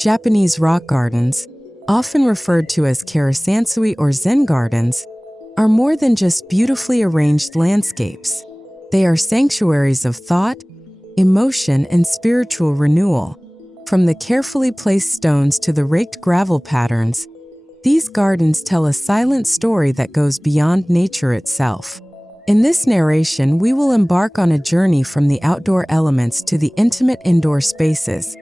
Japanese rock gardens, often referred to as karesansui or Zen gardens, are more than just beautifully arranged landscapes. They are sanctuaries of thought, emotion, and spiritual renewal. From the carefully placed stones to the raked gravel patterns, these gardens tell a silent story that goes beyond nature itself. In this narration, we will embark on a journey from the outdoor elements to the intimate indoor spaces,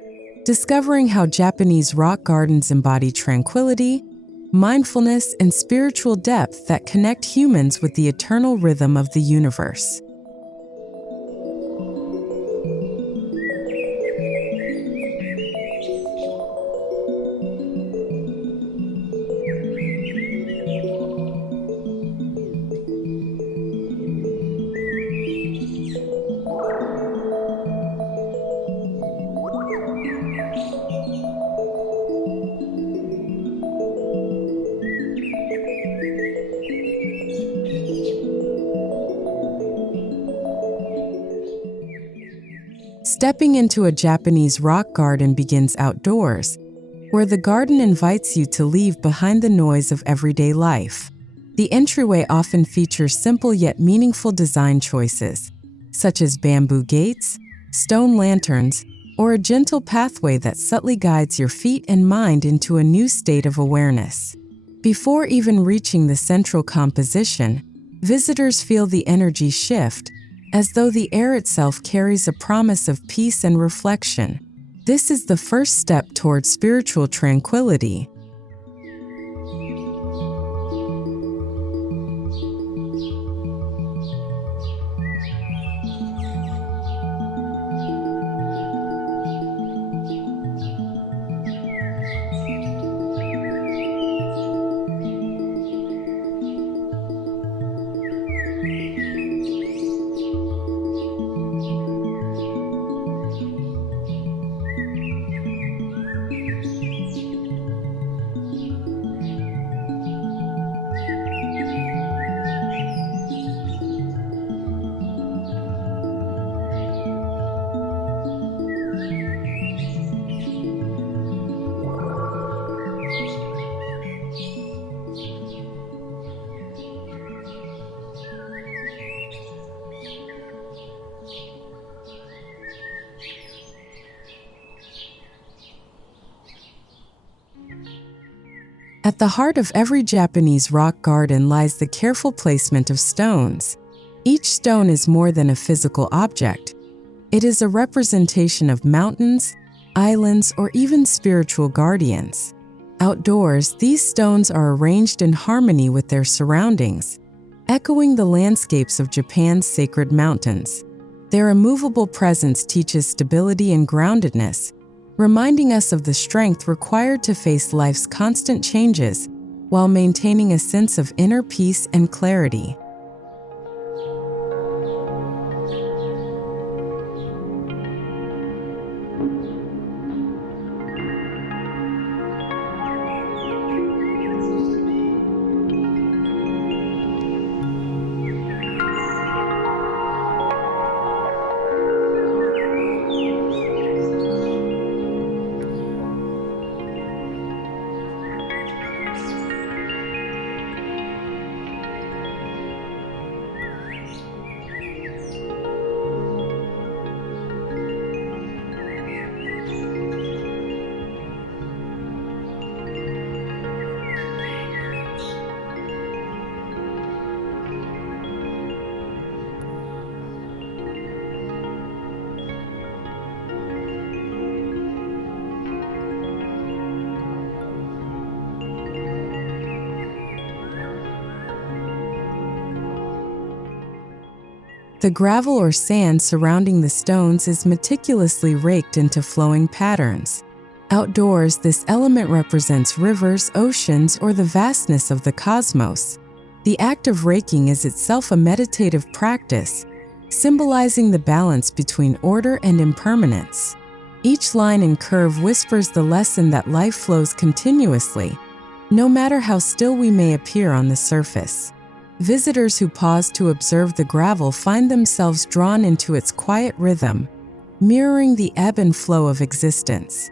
discovering how Japanese rock gardens embody tranquility, mindfulness, and spiritual depth that connect humans with the eternal rhythm of the universe. Stepping into a Japanese rock garden begins outdoors, where the garden invites you to leave behind the noise of everyday life. The entryway often features simple yet meaningful design choices, such as bamboo gates, stone lanterns, or a gentle pathway that subtly guides your feet and mind into a new state of awareness. Before even reaching the central composition, visitors feel the energy shift, as though the air itself carries a promise of peace and reflection. This is the first step towards spiritual tranquility. At the heart of every Japanese rock garden lies the careful placement of stones. Each stone is more than a physical object. It is a representation of mountains, islands, or even spiritual guardians. Outdoors, these stones are arranged in harmony with their surroundings, echoing the landscapes of Japan's sacred mountains. Their immovable presence teaches stability and groundedness, reminding us of the strength required to face life's constant changes while maintaining a sense of inner peace and clarity. The gravel or sand surrounding the stones is meticulously raked into flowing patterns. Outdoors, this element represents rivers, oceans, or the vastness of the cosmos. The act of raking is itself a meditative practice, symbolizing the balance between order and impermanence. Each line and curve whispers the lesson that life flows continuously, no matter how still we may appear on the surface. Visitors who pause to observe the gravel find themselves drawn into its quiet rhythm, mirroring the ebb and flow of existence.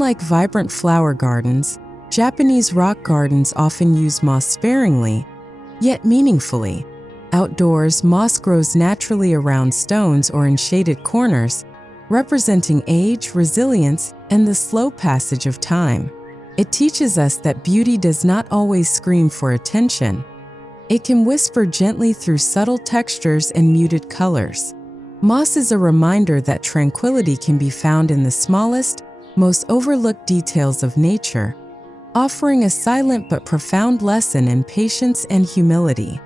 Unlike vibrant flower gardens, Japanese rock gardens often use moss sparingly, yet meaningfully. Outdoors, moss grows naturally around stones or in shaded corners, representing age, resilience, and the slow passage of time. It teaches us that beauty does not always scream for attention. It can whisper gently through subtle textures and muted colors. Moss is a reminder that tranquility can be found in the smallest, most overlooked details of nature, offering a silent but profound lesson in patience and humility.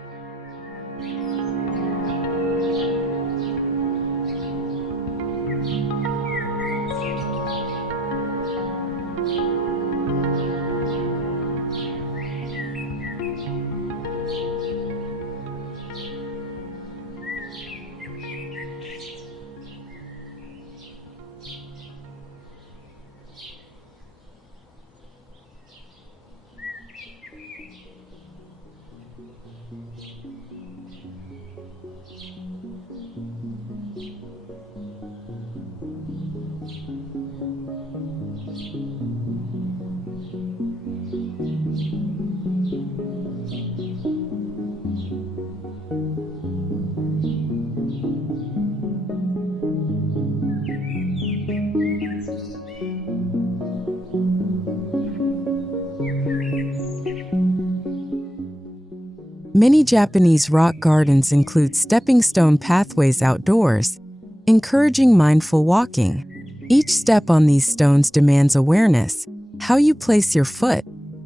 Many Japanese rock gardens include stepping stone pathways outdoors, encouraging mindful walking. Each step on these stones demands awareness: how you place your foot,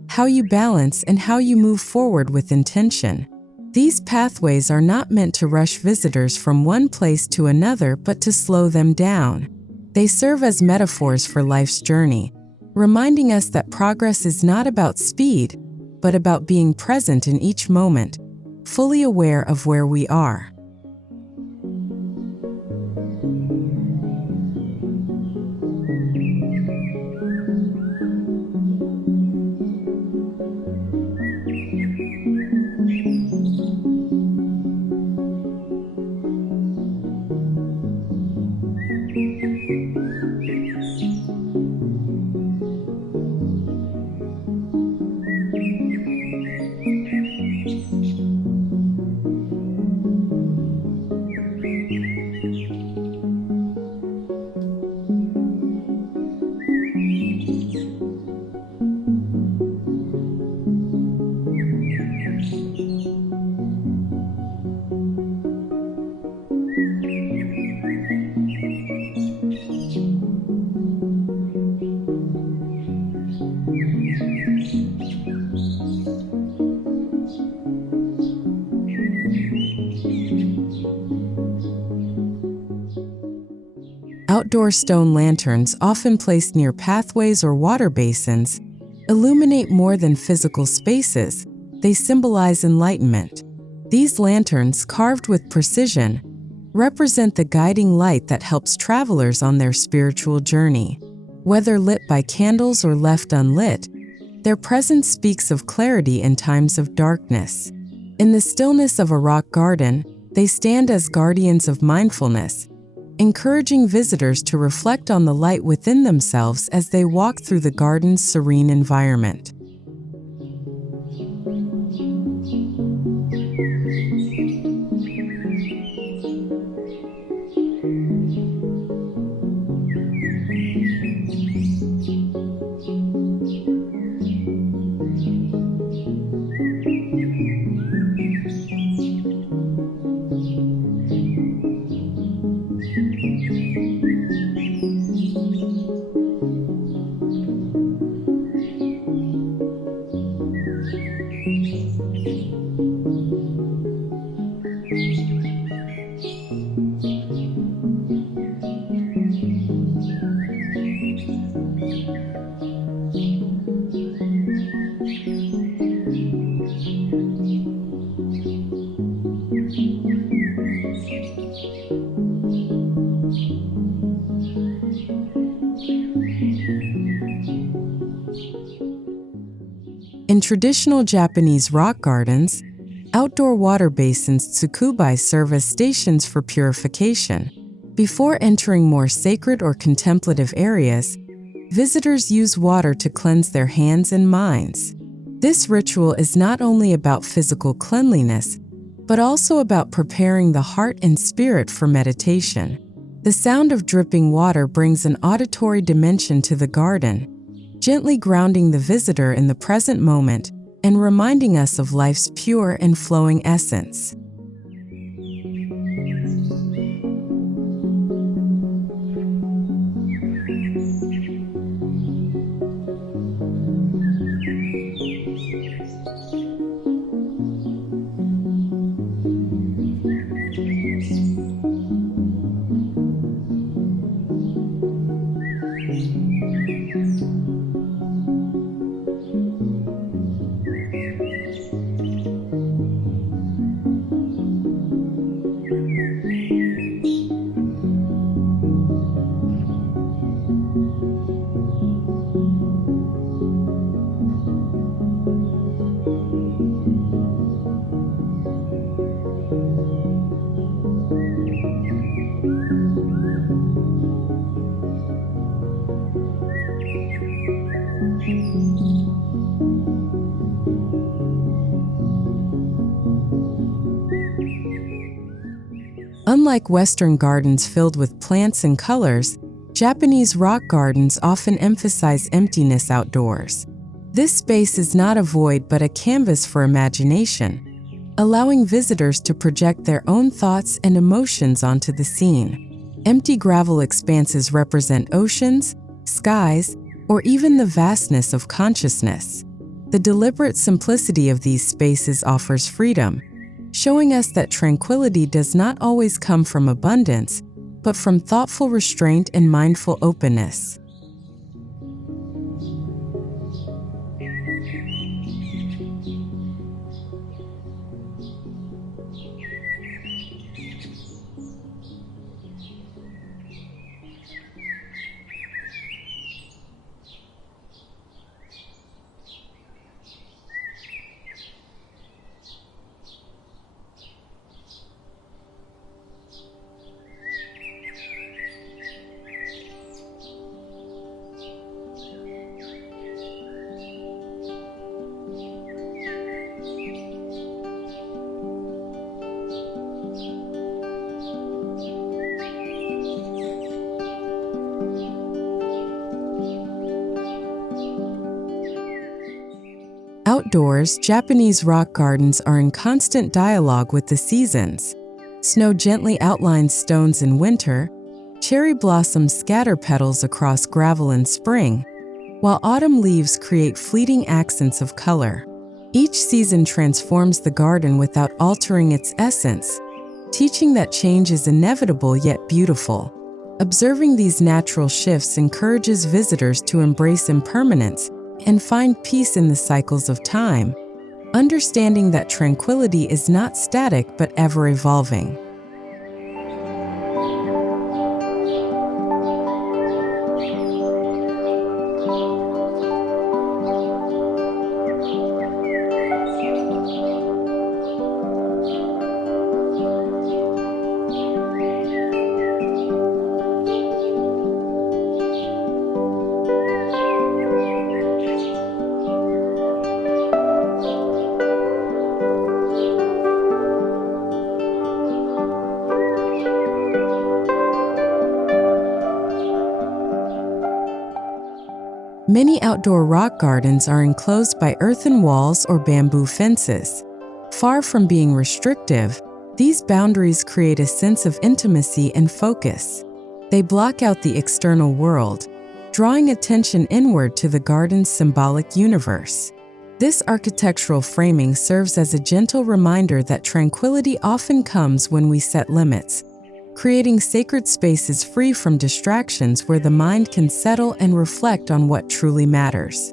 how you balance, and how you move forward with intention. These pathways are not meant to rush visitors from one place to another, but to slow them down. They serve as metaphors for life's journey, reminding us that progress is not about speed, but about being present in each moment, fully aware of where we are. Outdoor stone lanterns, often placed near pathways or water basins, illuminate more than physical spaces. They symbolize enlightenment. These lanterns, carved with precision, represent the guiding light that helps travelers on their spiritual journey. Whether lit by candles or left unlit, their presence speaks of clarity in times of darkness. In the stillness of a rock garden, they stand as guardians of mindfulness, encouraging visitors to reflect on the light within themselves as they walk through the garden's serene environment. In traditional Japanese rock gardens, outdoor water basins tsukubai serve as stations for purification. Before entering more sacred or contemplative areas, visitors use water to cleanse their hands and minds. This ritual is not only about physical cleanliness, but also about preparing the heart and spirit for meditation. The sound of dripping water brings an auditory dimension to the garden, gently grounding the visitor in the present moment and reminding us of life's pure and flowing essence. Unlike Western gardens filled with plants and colors, Japanese rock gardens often emphasize emptiness outdoors. This space is not a void but a canvas for imagination, allowing visitors to project their own thoughts and emotions onto the scene. Empty gravel expanses represent oceans, skies, or even the vastness of consciousness. The deliberate simplicity of these spaces offers freedom, showing us that tranquility does not always come from abundance, but from thoughtful restraint and mindful openness. Outdoors, Japanese rock gardens are in constant dialogue with the seasons. Snow gently outlines stones in winter, cherry blossoms scatter petals across gravel in spring, while autumn leaves create fleeting accents of color. Each season transforms the garden without altering its essence, teaching that change is inevitable yet beautiful. Observing these natural shifts encourages visitors to embrace impermanence and find peace in the cycles of time, understanding that tranquility is not static but ever evolving. Many outdoor rock gardens are enclosed by earthen walls or bamboo fences. Far from being restrictive, these boundaries create a sense of intimacy and focus. They block out the external world, drawing attention inward to the garden's symbolic universe. This architectural framing serves as a gentle reminder that tranquility often comes when we set limits, creating sacred spaces free from distractions where the mind can settle and reflect on what truly matters.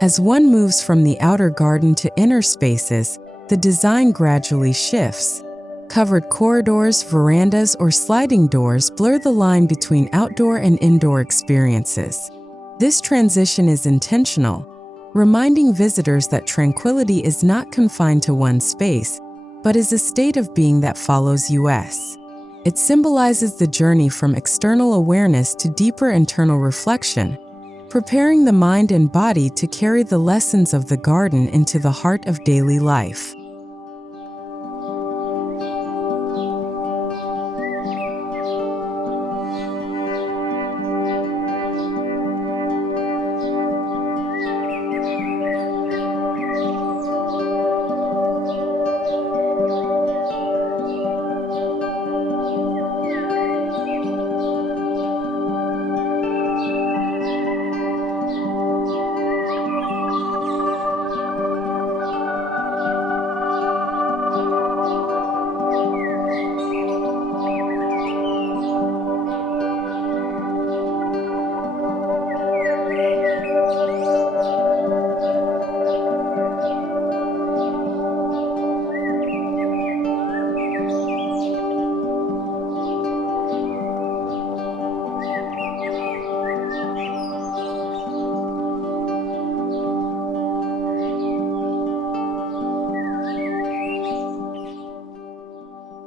As one moves from the outer garden to inner spaces, the design gradually shifts. Covered corridors, verandas, or sliding doors blur the line between outdoor and indoor experiences. This transition is intentional, reminding visitors that tranquility is not confined to one space, but is a state of being that follows us. It symbolizes the journey from external awareness to deeper internal reflection, preparing the mind and body to carry the lessons of the garden into the heart of daily life.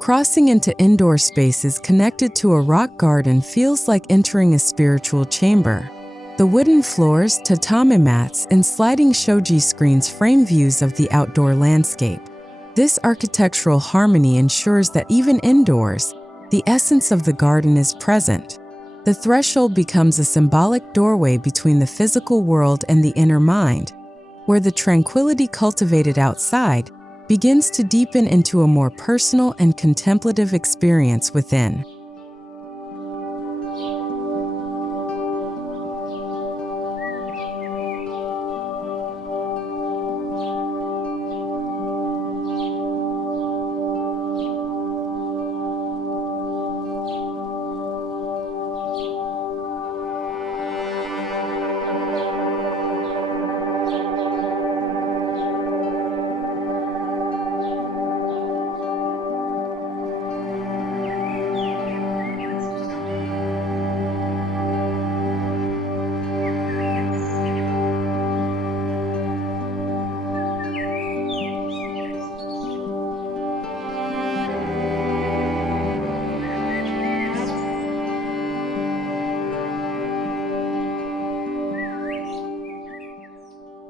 Crossing into indoor spaces connected to a rock garden feels like entering a spiritual chamber. The wooden floors, tatami mats, and sliding shoji screens frame views of the outdoor landscape. This architectural harmony ensures that even indoors, the essence of the garden is present. The threshold becomes a symbolic doorway between the physical world and the inner mind, where the tranquility cultivated outside begins to deepen into a more personal and contemplative experience within.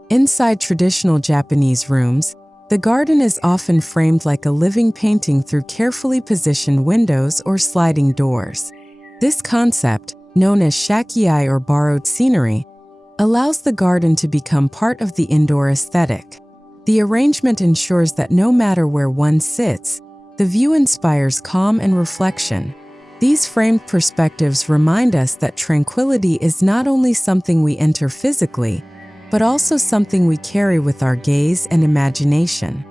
Inside traditional Japanese rooms, the garden is often framed like a living painting through carefully positioned windows or sliding doors. This concept, known as shakiai or borrowed scenery, allows the garden to become part of the indoor aesthetic. The arrangement ensures that no matter where one sits, the view inspires calm and reflection. These framed perspectives remind us that tranquility is not only something we enter physically, but also something we carry with our gaze and imagination.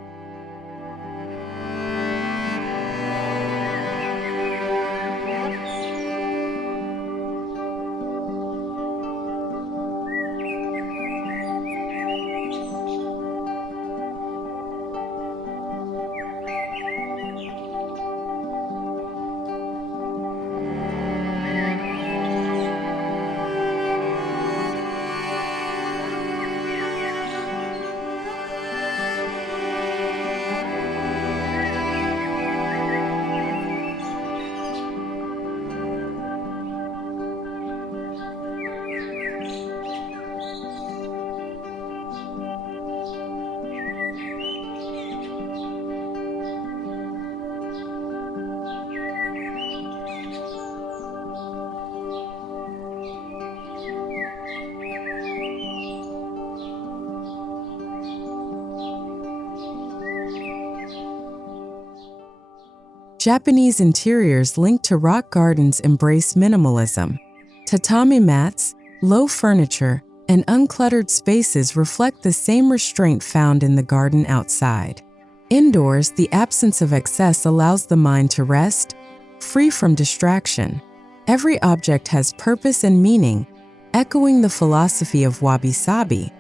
Japanese interiors linked to rock gardens embrace minimalism. Tatami mats, low furniture, and uncluttered spaces reflect the same restraint found in the garden outside. Indoors, the absence of excess allows the mind to rest, free from distraction. Every object has purpose and meaning, echoing the philosophy of wabi-sabi.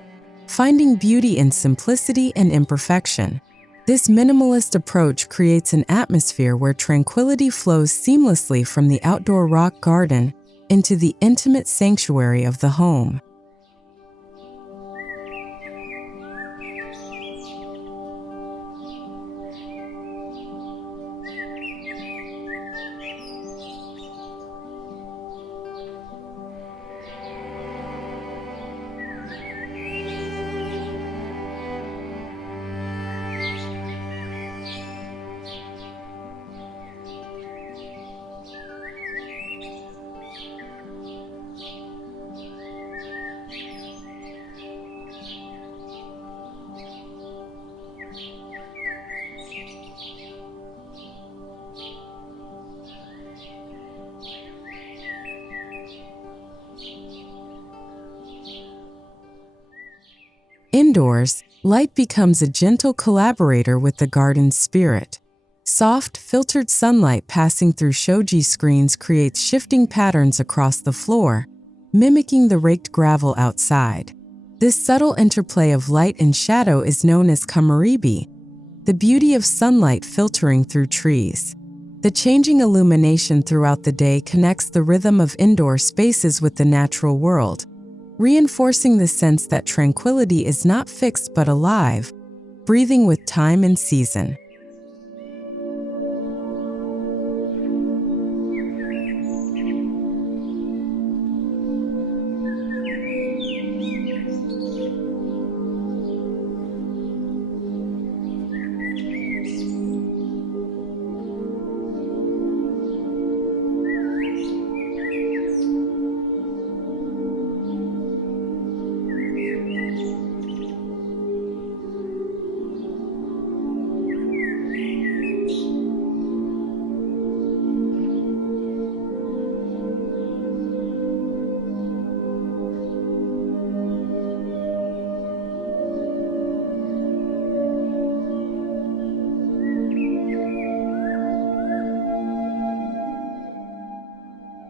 finding beauty in simplicity and imperfection. This minimalist approach creates an atmosphere where tranquility flows seamlessly from the outdoor rock garden into the intimate sanctuary of the home. Indoors, light becomes a gentle collaborator with the garden's spirit. Soft, filtered sunlight passing through shoji screens creates shifting patterns across the floor, mimicking the raked gravel outside. This subtle interplay of light and shadow is known as kamaribi, the beauty of sunlight filtering through trees. The changing illumination throughout the day connects the rhythm of indoor spaces with the natural world, reinforcing the sense that tranquility is not fixed but alive, breathing with time and season.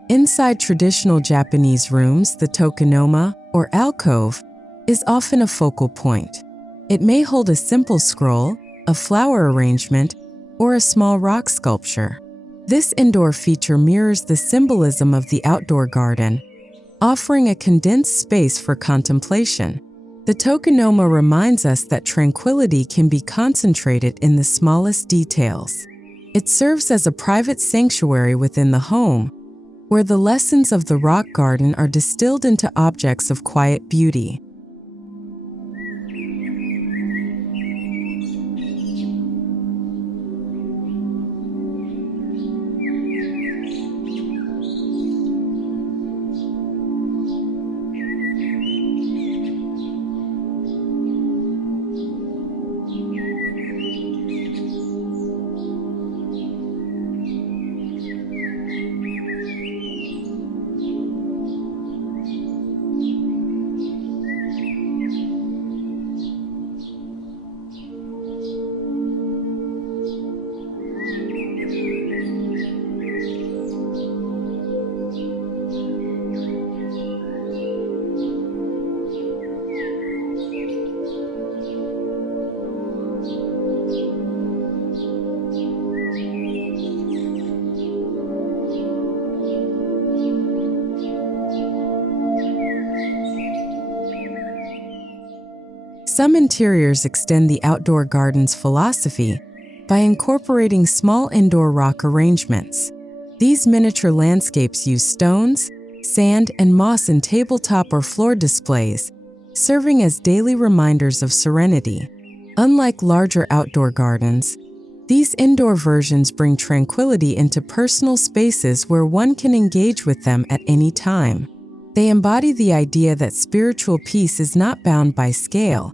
Inside traditional Japanese rooms, the Tokonoma, or alcove, is often a focal point. It may hold a simple scroll, a flower arrangement, or a small rock sculpture. This indoor feature mirrors the symbolism of the outdoor garden, offering a condensed space for contemplation. The Tokonoma reminds us that tranquility can be concentrated in the smallest details. It serves as a private sanctuary within the home, where the lessons of the rock garden are distilled into objects of quiet beauty. Some interiors extend the outdoor garden's philosophy by incorporating small indoor rock arrangements. These miniature landscapes use stones, sand, and moss in tabletop or floor displays, serving as daily reminders of serenity. Unlike larger outdoor gardens, these indoor versions bring tranquility into personal spaces where one can engage with them at any time. They embody the idea that spiritual peace is not bound by scale.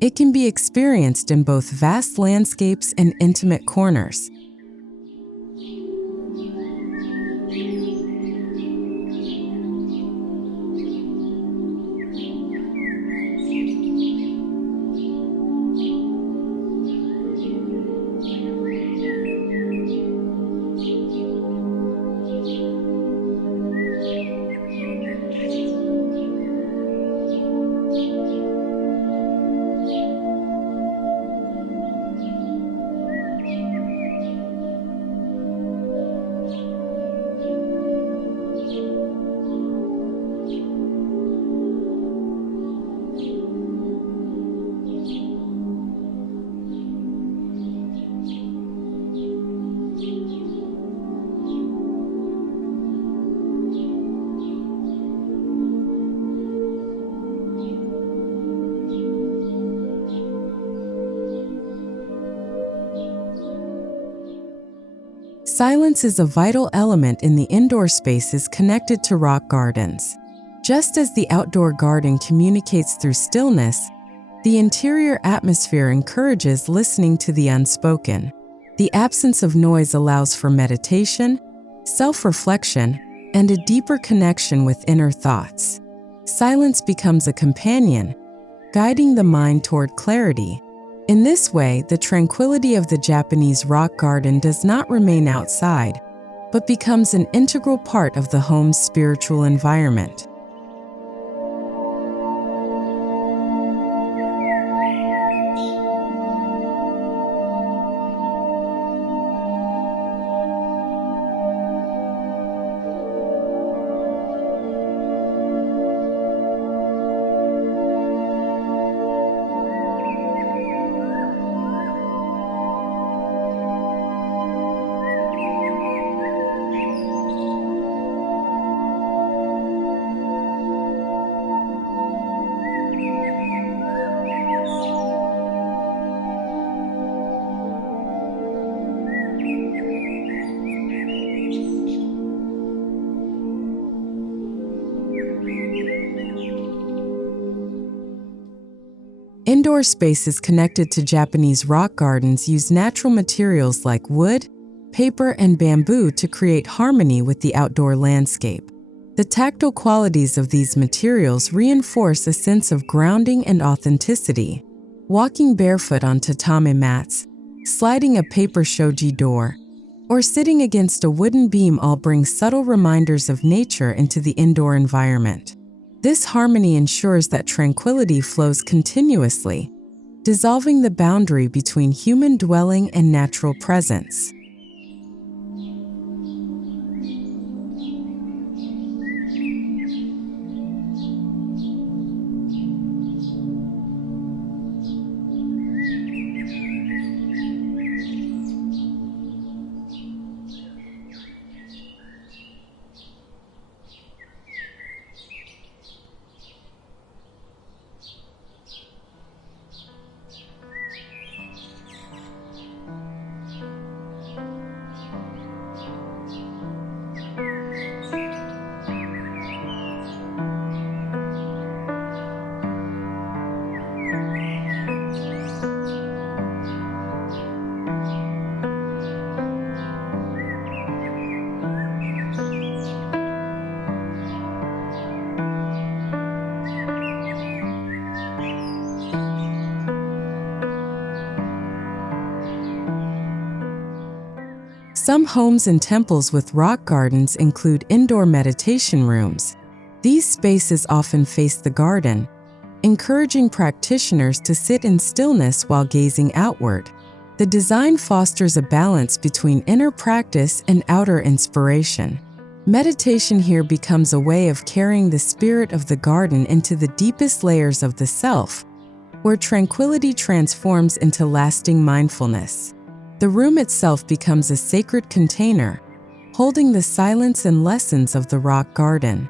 It can be experienced in both vast landscapes and intimate corners. Silence is a vital element in the indoor spaces connected to rock gardens. Just as the outdoor garden communicates through stillness, the interior atmosphere encourages listening to the unspoken. The absence of noise allows for meditation, self-reflection, and a deeper connection with inner thoughts. Silence becomes a companion, guiding the mind toward clarity. In this way, the tranquility of the Japanese rock garden does not remain outside, but becomes an integral part of the home's spiritual environment. Indoor spaces connected to Japanese rock gardens use natural materials like wood, paper, and bamboo to create harmony with the outdoor landscape. The tactile qualities of these materials reinforce a sense of grounding and authenticity. Walking barefoot on tatami mats, sliding a paper shoji door, or sitting against a wooden beam all bring subtle reminders of nature into the indoor environment. This harmony ensures that tranquility flows continuously, dissolving the boundary between human dwelling and natural presence. Some homes and temples with rock gardens include indoor meditation rooms. These spaces often face the garden, encouraging practitioners to sit in stillness while gazing outward. The design fosters a balance between inner practice and outer inspiration. Meditation here becomes a way of carrying the spirit of the garden into the deepest layers of the self, where tranquility transforms into lasting mindfulness. The room itself becomes a sacred container, holding the silence and lessons of the rock garden.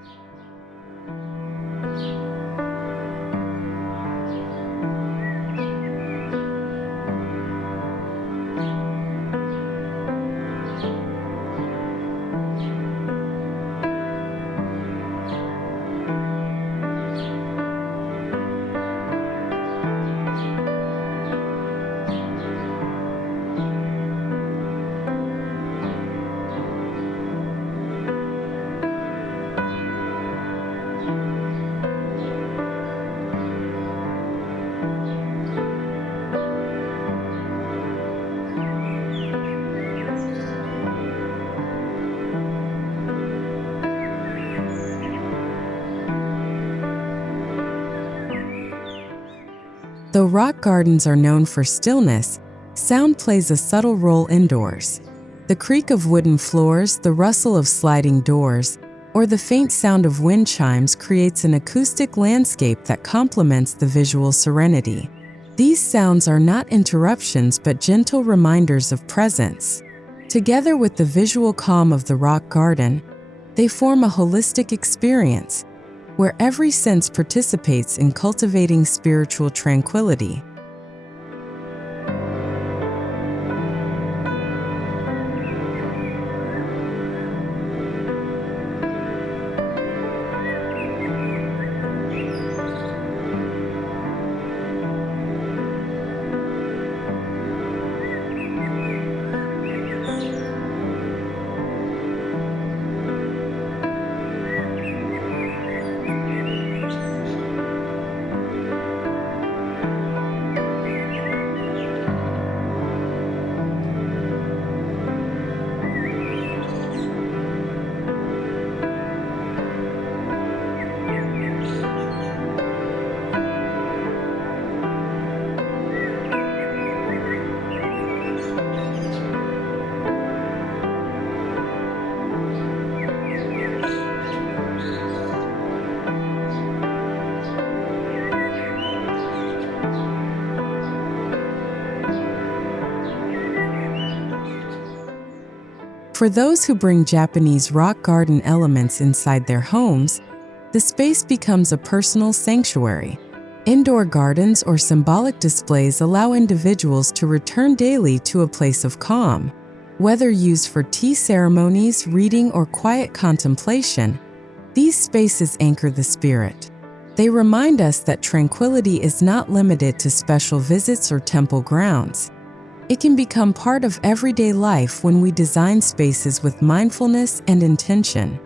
Though rock gardens are known for stillness, sound plays a subtle role indoors. The creak of wooden floors, the rustle of sliding doors, or the faint sound of wind chimes creates an acoustic landscape that complements the visual serenity. These sounds are not interruptions but gentle reminders of presence. Together with the visual calm of the rock garden, they form a holistic experience, where every sense participates in cultivating spiritual tranquility. For those who bring Japanese rock garden elements inside their homes, the space becomes a personal sanctuary. Indoor gardens or symbolic displays allow individuals to return daily to a place of calm. Whether used for tea ceremonies, reading, or quiet contemplation, these spaces anchor the spirit. They remind us that tranquility is not limited to special visits or temple grounds. It can become part of everyday life when we design spaces with mindfulness and intention.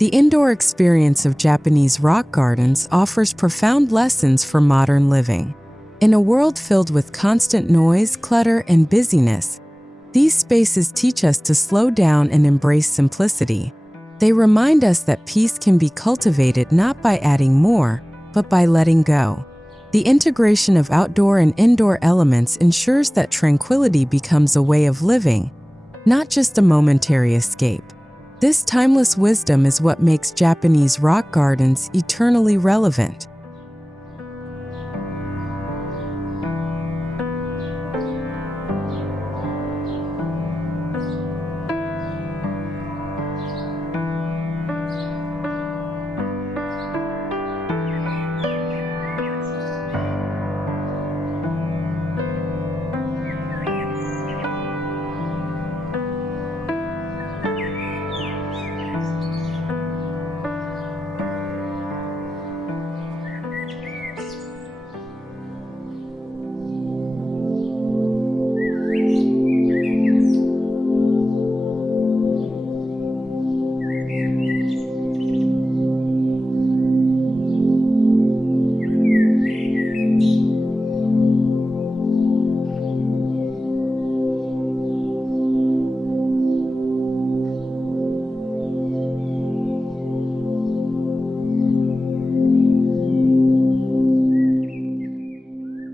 The indoor experience of Japanese rock gardens offers profound lessons for modern living. In a world filled with constant noise, clutter, and busyness, these spaces teach us to slow down and embrace simplicity. They remind us that peace can be cultivated not by adding more, but by letting go. The integration of outdoor and indoor elements ensures that tranquility becomes a way of living, not just a momentary escape. This timeless wisdom is what makes Japanese rock gardens eternally relevant.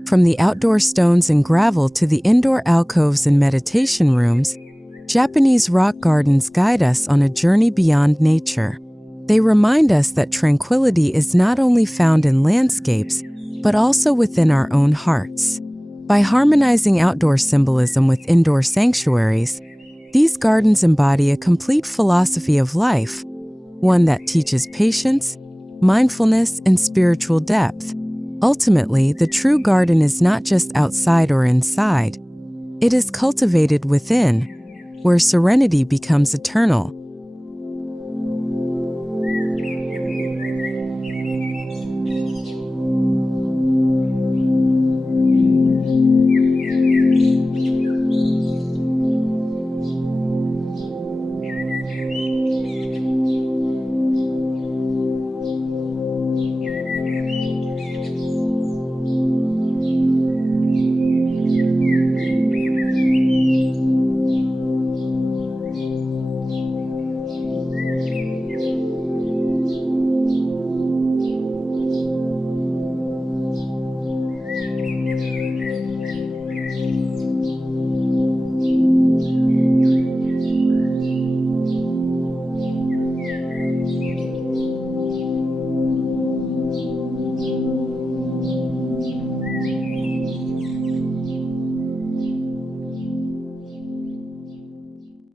From the outdoor stones and gravel to the indoor alcoves and meditation rooms, Japanese rock gardens guide us on a journey beyond nature. They remind us that tranquility is not only found in landscapes, but also within our own hearts. By harmonizing outdoor symbolism with indoor sanctuaries, these gardens embody a complete philosophy of life, one that teaches patience, mindfulness, and spiritual depth. Ultimately, the true garden is not just outside or inside. It is cultivated within, where serenity becomes eternal,